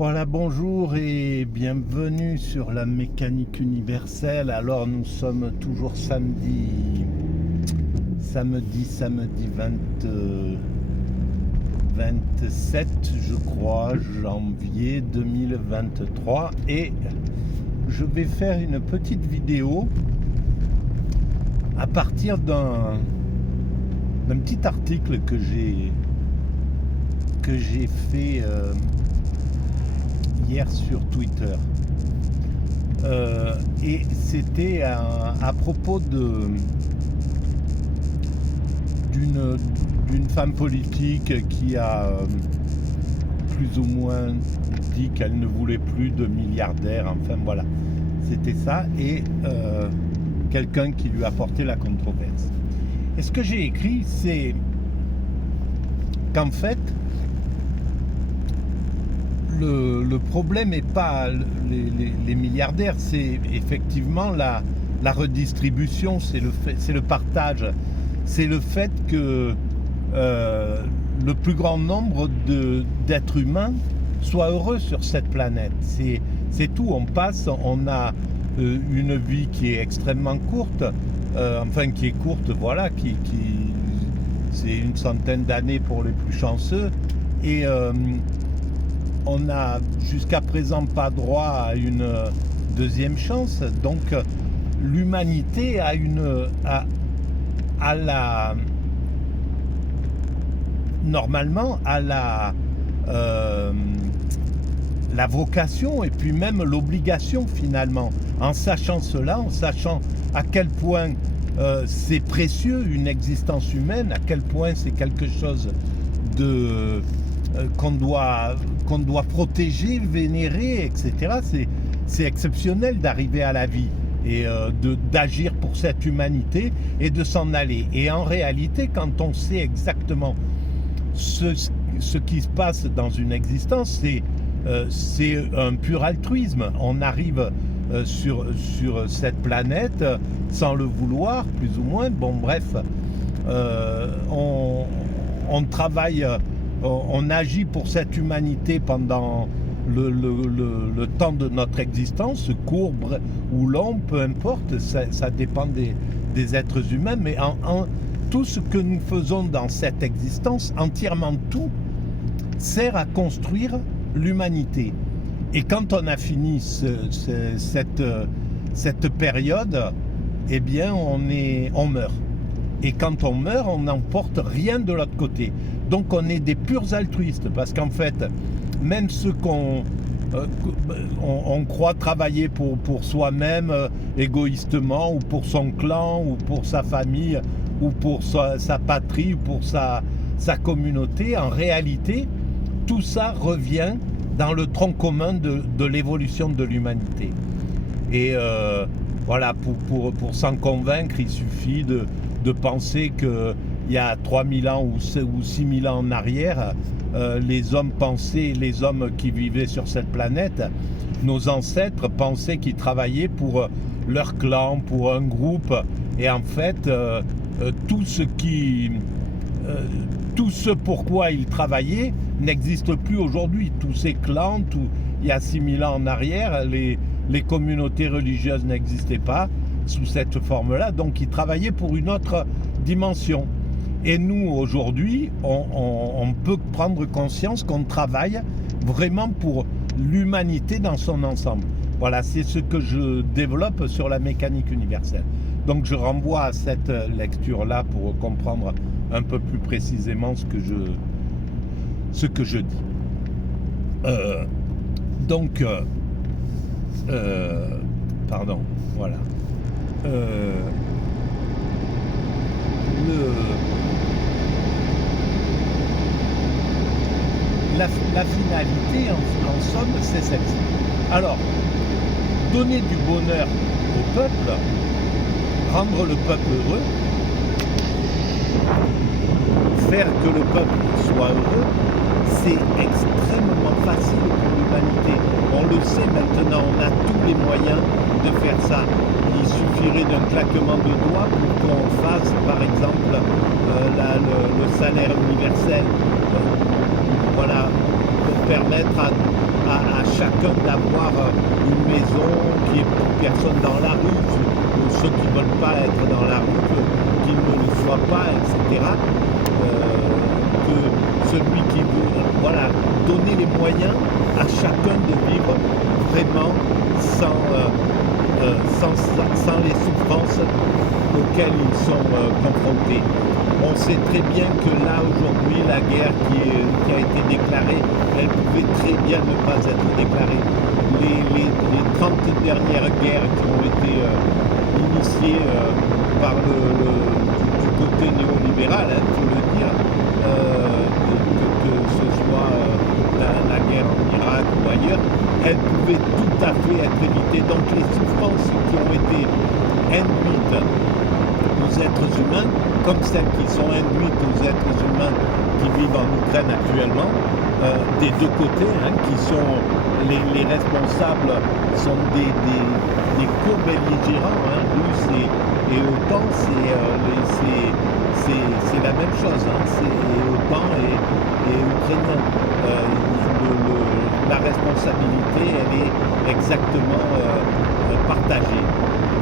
Voilà, bonjour et bienvenue sur la mécanique universelle. Alors nous sommes toujours samedi 27, je crois, janvier 2023, et je vais faire une petite vidéo à partir d'un petit article que j'ai fait hier sur Twitter. Et c'était à propos d'une femme politique qui a plus ou moins dit qu'elle ne voulait plus de milliardaires. Enfin voilà, c'était ça, et quelqu'un qui lui a porté la controverse. Et ce que j'ai écrit, c'est qu'en fait, le problème n'est pas les milliardaires, c'est effectivement la redistribution, c'est le partage. C'est le fait que le plus grand nombre d'êtres humains soient heureux sur cette planète. C'est tout, on a une vie qui est extrêmement courte, qui est courte, voilà, c'est une centaine d'années pour les plus chanceux, et on n'a jusqu'à présent pas droit à une deuxième chance. Donc l'humanité a normalement à la vocation et puis même l'obligation, finalement, en sachant cela, en sachant à quel point c'est précieux une existence humaine, à quel point c'est quelque chose qu'on doit protéger, vénérer, etc. C'est exceptionnel d'arriver à la vie et d'agir pour cette humanité et de s'en aller. Et en réalité, quand on sait exactement ce qui se passe dans une existence, c'est un pur altruisme. On arrive sur cette planète sans le vouloir, plus ou moins. Bon, bref, on travaille, on agit pour cette humanité pendant le temps de notre existence, court ou long, peu importe, ça dépend des êtres humains, mais tout ce que nous faisons dans cette existence, entièrement tout, sert à construire l'humanité. Et quand on a fini cette période, eh bien on meurt. Et quand on meurt, on n'emporte rien de l'autre côté. Donc on est des purs altruistes, parce qu'en fait, même ceux on croit travailler pour soi-même, égoïstement, ou pour son clan, ou pour sa famille, ou pour sa patrie, ou pour sa communauté, en réalité, tout ça revient dans le tronc commun de l'évolution de l'humanité. Et voilà, pour s'en convaincre, il suffit de penser qu'il y a 3000 ans ou 6000 ans en arrière, les hommes pensaient, les hommes qui vivaient sur cette planète, nos ancêtres pensaient qu'ils travaillaient pour leur clan, pour un groupe, et en fait, tout ce pourquoi ils travaillaient n'existe plus aujourd'hui. Tous ces clans, il y a 6000 ans en arrière, les communautés religieuses n'existaient pas sous cette forme-là, donc ils travaillaient pour une autre dimension. Et nous, aujourd'hui, on peut prendre conscience qu'on travaille vraiment pour l'humanité dans son ensemble. Voilà, c'est ce que je développe sur la mécanique universelle. Donc je renvoie à cette lecture-là pour comprendre un peu plus précisément ce que je dis. Pardon, voilà. La finalité, en somme, c'est celle-ci. Alors, donner du bonheur au peuple, rendre le peuple heureux, faire que le peuple soit heureux, c'est extrêmement facile pour l'humanité. On le sait maintenant, on a tous les moyens de faire ça. Il suffirait d'un claquement de doigts pour qu'on fasse, par exemple, le salaire universel. Voilà, pour permettre à à chacun d'avoir une maison, qu'il n'y ait plus personne dans la rue, ceux qui ne veulent pas être dans la rue, qu'ils ne le soient pas, etc. Que celui qui veut, voilà, donner les moyens à chacun de vivre vraiment sans les souffrances auxquelles ils sont confrontés. On sait très bien que là, aujourd'hui, la guerre qui a été déclarée, elle pouvait très bien ne pas être déclarée. Les 30 dernières guerres qui ont été initiées par du côté néolibéral, il faut le dire, que ce soit la guerre en Irak ou ailleurs, elles pouvaient tout à fait être évitées. Donc les souffrances qui ont été induites aux êtres humains, comme celles qui sont induites aux êtres humains qui vivent en Ukraine actuellement, des deux côtés, qui sont les responsables sont des co-belligérants, russes et OTAN, c'est la même chose, c'est OTAN et Ukrainiens. La responsabilité, elle est exactement partagée.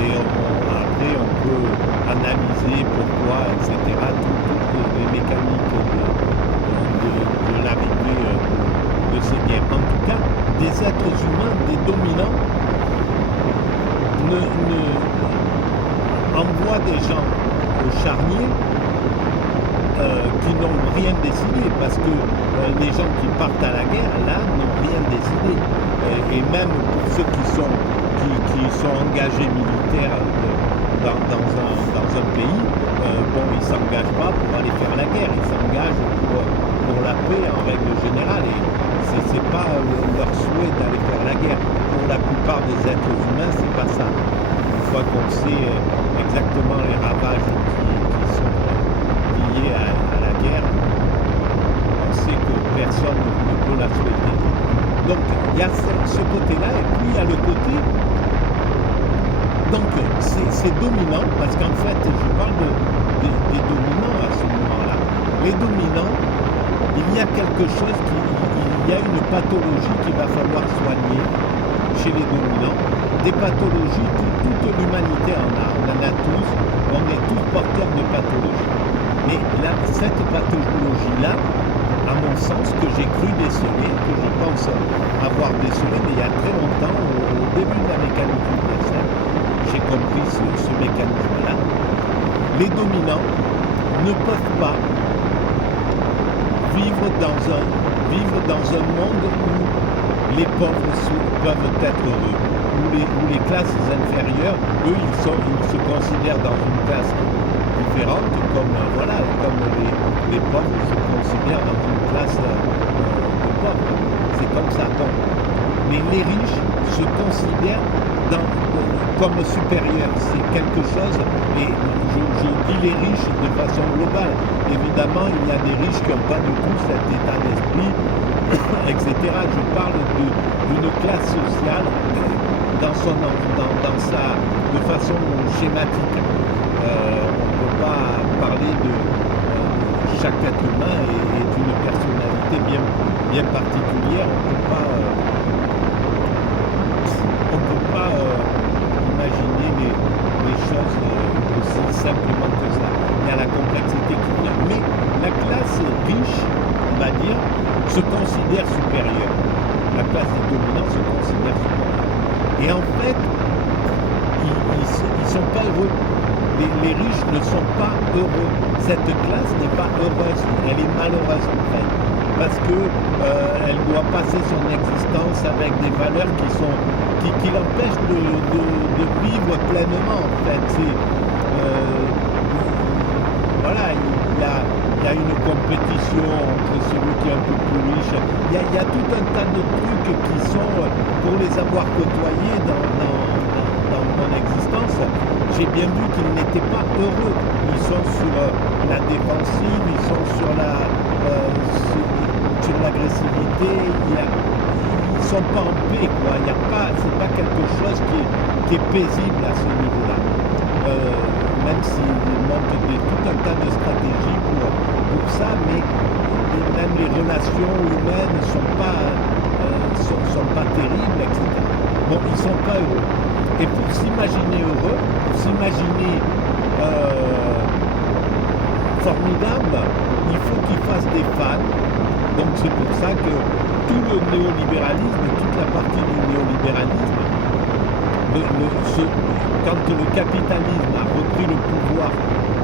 Et après, on peut analyser pourquoi, etc., toutes les mécaniques de l'arrivée de ces guerres. En tout cas, des êtres humains, des dominants, envoient des gens au charnier qui n'ont rien décidé, parce que les gens qui partent à la guerre, là, n'ont rien décidé. Et même pour ceux qui sont engagés militaires dans un pays, ils ne s'engagent pas pour aller faire la guerre, ils s'engagent pour la paix en règle générale. Et ce n'est pas leur souhait d'aller faire la guerre. Pour la plupart des êtres humains, c'est pas ça. Une fois qu'on sait exactement les ravages qui sont liés à la guerre, on sait que personne ne peut la souhaiter. Donc il y a ce côté-là, et puis il y a le côté. Donc c'est dominant, parce qu'en fait, je parle des dominants à ce moment-là. Les dominants, il y a quelque chose il y a une pathologie qu'il va falloir soigner chez les dominants. Des pathologies, toute l'humanité en a, on en a tous, on est tous porteurs de pathologies. Mais là, cette pathologie-là, à mon sens, que j'ai cru déceler, que je pense avoir décelé, mais il y a très longtemps, au début de la mécanique universelle, j'ai compris ce mécanisme-là. Les dominants ne peuvent pas vivre dans un monde où les pauvres peuvent être heureux, où les classes inférieures, eux, ils se considèrent dans une classe différente, comme les pauvres se considèrent dans une classe de pauvres. C'est comme ça. Mais les riches se considèrent comme supérieurs. C'est quelque chose, et je dis les riches de façon globale. Évidemment, il y a des riches qui n'ont pas du tout cet état d'esprit, etc. Je parle d'une classe sociale de façon schématique. On ne peut pas parler de chaque être humain et d'une personnalité bien particulière. On ne peut pas imaginer les choses aussi simplement que ça. Il y a la complexité qui vient. Mais la classe riche, on va dire, se considère supérieure. La classe des dominants se considère supérieure. Et en fait, ils ne sont pas heureux. Les riches ne sont pas heureux. Cette classe n'est pas heureuse. Elle est malheureuse en fait. Parce qu'elle doit passer son existence avec des valeurs qui l'empêchent de vivre pleinement en fait. Il y a une compétition entre celui qui est un peu plus riche. Il y a tout un tas de trucs qui sont, pour les avoir côtoyés dans mon existence, j'ai bien vu qu'ils n'étaient pas heureux. Ils sont sur la défensive, ils sont sur l'agressivité, ils ne sont pas en paix, quoi. C'est pas quelque chose qui est paisible à ce niveau-là. Même s'ils montent tout un tas de stratégies pour ça, mais même les relations humaines ne sont pas sont pas terribles, etc. Bon, ils sont pas heureux. Et pour s'imaginer heureux, pour s'imaginer formidable, il faut qu'ils fassent des fans. Donc c'est pour ça que tout le néolibéralisme, toute la partie du néolibéralisme, quand le capitalisme a repris le pouvoir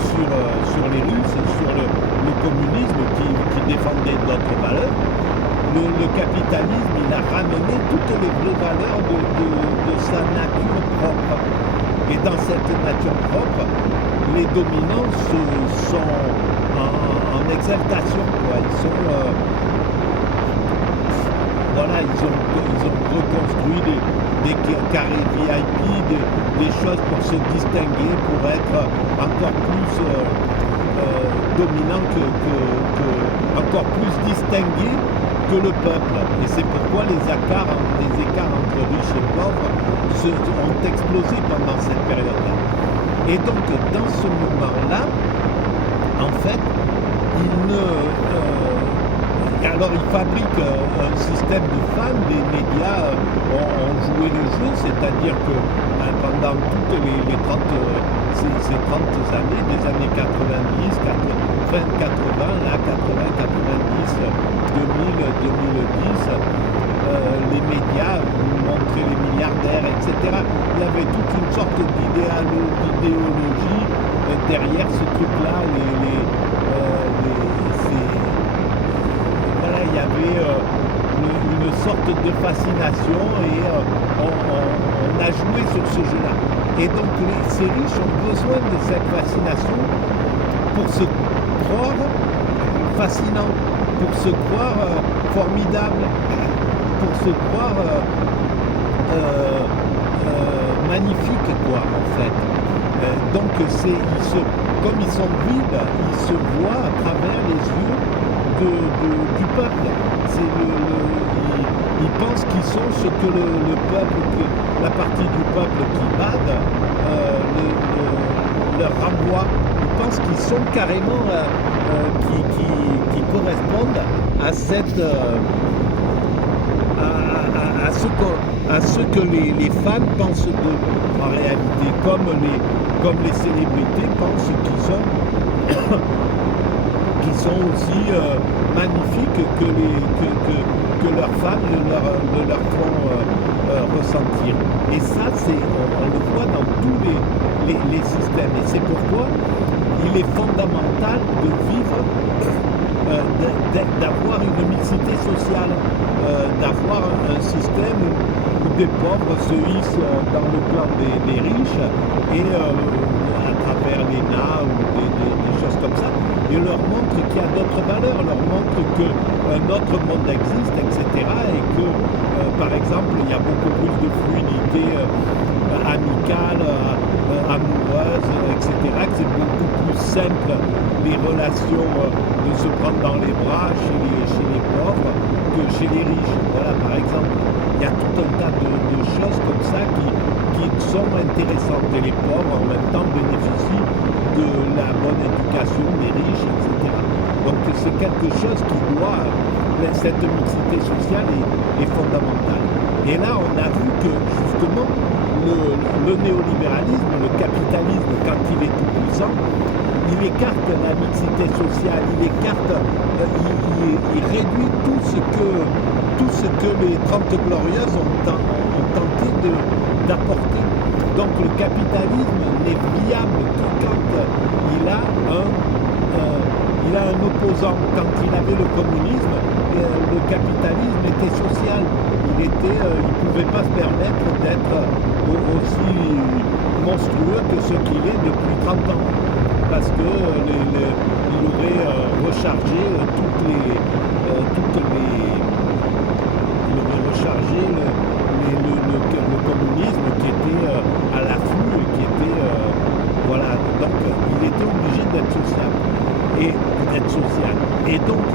sur les Russes et sur le communisme qui défendait d'autres valeurs, le capitalisme il a ramené toutes les vraies valeurs de sa nature propre. Et dans cette nature propre, les dominants sont en exaltation, quoi. Voilà, ils ont reconstruit des carrés VIP, des choses pour se distinguer, pour être encore plus dominant encore plus distingué que le peuple. Et c'est pourquoi les écarts entre riches et pauvres ont explosé pendant cette période-là. Et donc, dans ce moment-là, en fait, alors ils fabriquent un système de fans, les médias ont joué le jeu, c'est-à-dire que pendant toutes ces 30 années, des années 90, fin 80, là 80, 90, 2000, 2010, les médias montraient les milliardaires, etc. Il y avait toute une sorte d'idéologie derrière ce truc-là, voilà, il y avait une sorte de fascination et on a joué sur ce jeu-là. Et donc ces riches ont besoin de cette fascination pour se croire fascinant, pour se croire formidable, pour se croire magnifique, quoi, en fait. Donc comme ils sont vides, ils se voient à travers les yeux du peuple. Ils pensent qu'ils sont ce que le peuple, la partie du peuple qui bade, leur renvoie. Ils pensent qu'ils sont carrément qui correspondent à cette à ce que les fans pensent d'eux en réalité, comme les célébrités pensent qu'ils sont aussi magnifiques que leurs fans leur font ressentir. Et ça, on le voit dans tous les systèmes. Et c'est pourquoi il est fondamental de vivre, d'avoir une mixité sociale, d'avoir un système où des pauvres se hissent dans le clan des riches et à travers l'ENA ou des choses comme ça, et leur montre qu'il y a d'autres valeurs, leur montre qu'un autre monde existe, etc. Et que, par exemple, il y a beaucoup plus de fluidité amicale, amoureuse, etc. Que c'est beaucoup plus simple les relations de se prendre dans les bras chez les pauvres que chez les riches. Voilà, par exemple, il y a tout un tas de choses comme ça qui sont intéressantes. Et les pauvres, en même temps, bénéficient de la bonne éducation des riches, etc. Donc c'est quelque chose qui doit, cette mixité sociale est fondamentale. Et là, on a vu que, justement, le néolibéralisme, le capitalisme, quand il est tout puissant, il écarte la mixité sociale, il réduit tout ce que les 30 glorieuses ont tenté d'apporter. Donc le capitalisme n'est viable que quand il a un opposant. Quand il avait le communisme, le capitalisme était social. Il ne pouvait pas se permettre d'être aussi monstrueux que ce qu'il est depuis 30 ans. Parce que il aurait rechargé il aurait rechargé le communisme qui était à l'afflux et qui était voilà. Donc il était obligé d'être social. Et donc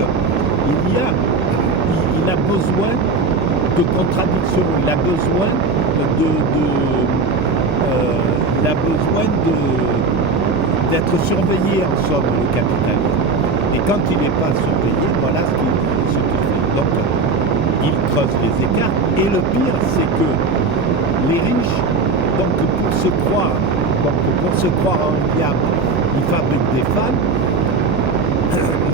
il a besoin de contradictions, il a besoin d'être surveillé, en somme, le capitalisme. Et quand il n'est pas surveillé, voilà ce qu'il fait. Donc il creuse les écarts. Et le pire, c'est que les riches, donc pour se croire en diable, ils fabriquent des femmes,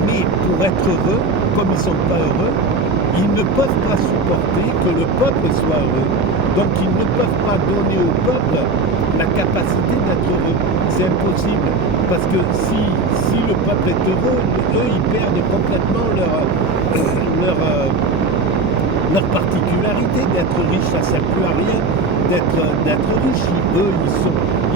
mais pour être heureux, comme ils ne sont pas heureux, ils ne peuvent pas supporter que le peuple soit heureux. Donc ils ne peuvent pas donner au peuple la capacité d'être heureux. C'est impossible. Parce que si le peuple est heureux, eux, ils perdent complètement leur particularité d'être riche. Ça ne sert plus à rien d'être riche. Eux,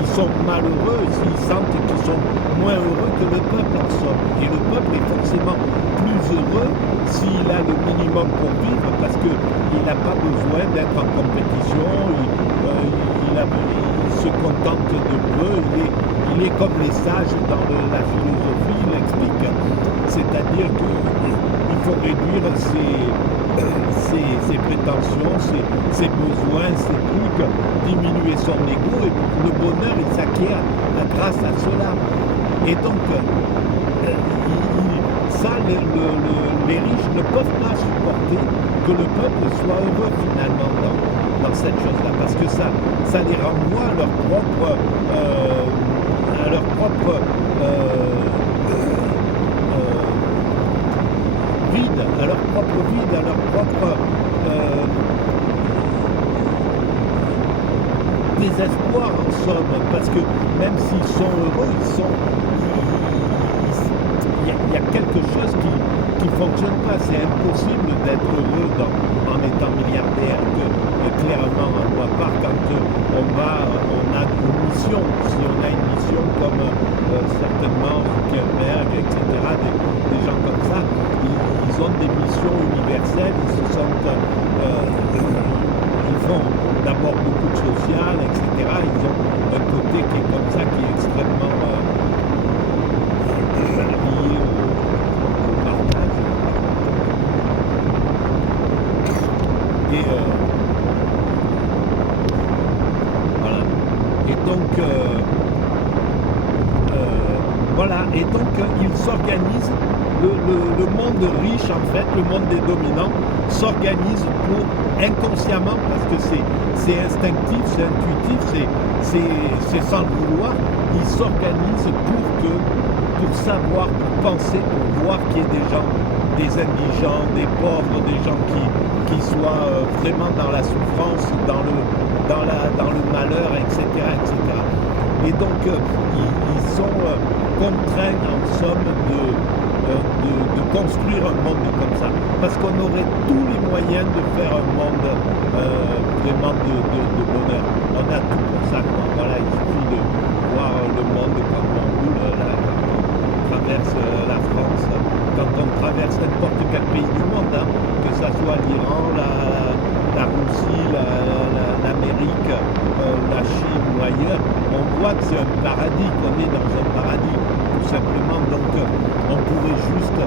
ils sont malheureux s'ils sentent qu'ils sont moins heureux que le peuple en somme. Et le peuple est forcément plus heureux s'il a le minimum pour vivre parce qu'il n'a pas besoin d'être en compétition, il se contente de peu, il est comme les sages dans la philosophie, il explique. C'est-à-dire qu'il faut réduire ses prétentions, ses besoins, ses trucs, diminuer son ego et le bonheur il s'acquiert grâce à cela. Et donc les riches ne peuvent pas supporter que le peuple soit heureux finalement dans cette chose-là, parce que ça les renvoie à leur propre vide, à leur propre désespoir en somme, parce que même s'ils sont heureux, il y a quelque chose qui ne fonctionne pas. C'est impossible d'être heureux en étant milliardaire. Clairement, à part quand on a une mission. Si on a une mission comme certainement Zuckerberg, etc., des gens comme ça, ils ont des missions universelles, ils font d'abord beaucoup de social, etc. Ils ont un côté qui est comme ça, qui est extrêmement lié au partage. Et voilà. Et donc, voilà. Et donc, ils s'organisent. Le monde riche, en fait, le monde des dominants, s'organise pour inconsciemment, parce que c'est instinctif, c'est intuitif, c'est sans le vouloir, ils s'organisent pour savoir, pour penser, pour voir qu'il y ait des gens, des indigents, des pauvres, des gens qui soient vraiment dans la souffrance, dans le malheur, etc., etc. Et donc, ils sont contraints, en somme, de construire un monde comme ça, parce qu'on aurait tous les moyens de faire un monde vraiment de bonheur. On a tout pour ça, quoi. Voilà, il suffit de voir le monde comme on roule, là, quand on traverse la France, quand on traverse n'importe quel pays du monde, hein, que ce soit l'Iran, la Russie, l'Amérique, la Chine ou ailleurs, on voit que c'est un paradis, qu'on est dans un paradis, tout simplement. Donc on pourrait juste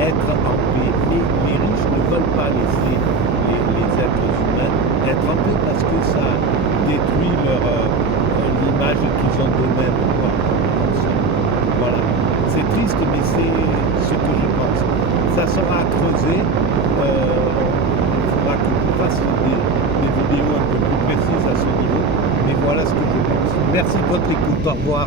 être en paix. Mais les riches ne veulent pas laisser les êtres humains être en paix parce que ça détruit l'image qu'ils ont d'eux-mêmes. Voilà. C'est triste, mais c'est ce que je pense. Ça sera à creuser. Il faudra que je fasse des vidéos un peu plus précises à ce niveau. Mais voilà ce que je pense. Merci de votre écoute. Au revoir.